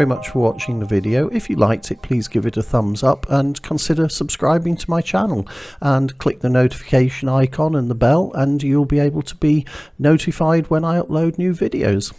very much for watching the video. If you liked it, please give it a thumbs up and consider subscribing to my channel, and click the notification icon and the bell, and you'll be able to be notified when I upload new videos.